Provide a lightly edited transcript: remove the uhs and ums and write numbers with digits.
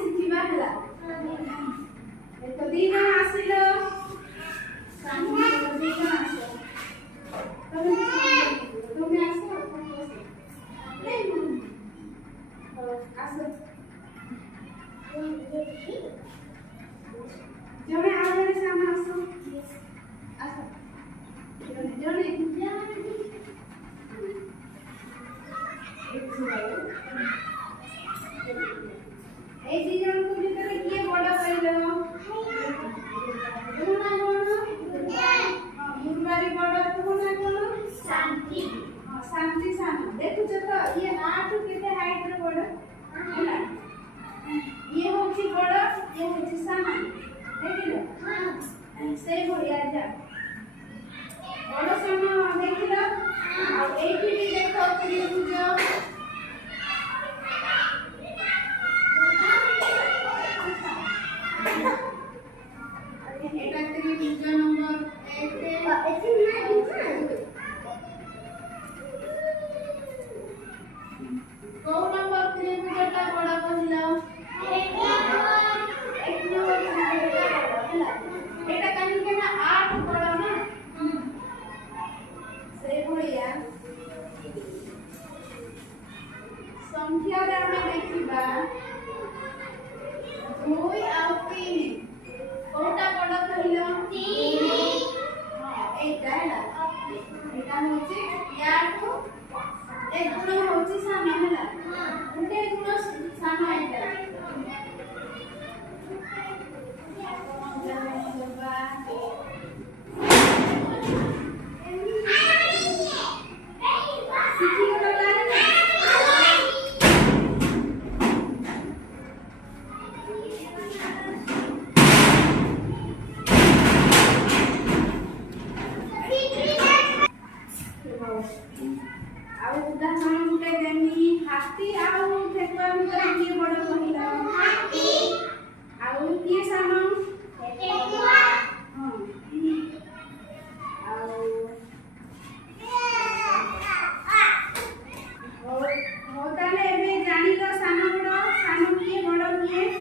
ଶିଖିବା ହେଲା। ଦେଖ ଦି ଜଣ ଆସିଲ ତମେ ଆସ ଆସ ଜଣେ ଆଉ ଜଣେ ସାମନେ ଆସ ଆସ ଜଣେ এই ଦି ଜଣଙ୍କ ଭିତରେ କିଏ ବଡ କହିଲ? ତୁମ ନାଁ କଣ? ମୁରବାରୀ ବଡ। ତୁମ ନାଁ କଣ? ଶାନ୍ତି। ଶାନ୍ତି ସାନ। ଦେଖୁଛ ତ ଇଏ ନାଠୁ କେତେ ହାଇଟ୍ ରେ ବଡ ହେଲା। ଇଏ ହଉଛି ବଡ, ଇଏ ହଉଛି ସାନ। ଦେଖିଲ ସେଇ ଭଳିଆ ଯା ବଡ ସାନ ଦେଖିଲ। ଆଉ ଏଇଠି ବି ଦେଖ ତ୍ରିଭୁଜ। এটা ত্রিভুজ নম্বর 1 কোন নম্বর ত্রিভুজটা বড় কহিল? 1 নম্বর ত্রিভুজটা বড় ହେଲା। এটা কাহিଁକି ନା 8 বড় না সেই ভଳିয়া ସଂଖ୍ୟାରେ ଆମେ ଦେଖିବା 2 ଆଉ 3 কোনটা বড় কহিল? 3 এইটা ହେଲା। এটা হচ্ছে ইয়াଠୁ এই গুণ হচ্ছে সান ହେଲା। ଗୋଟେ ଗୁଣ ସାନ ଏଇଟା।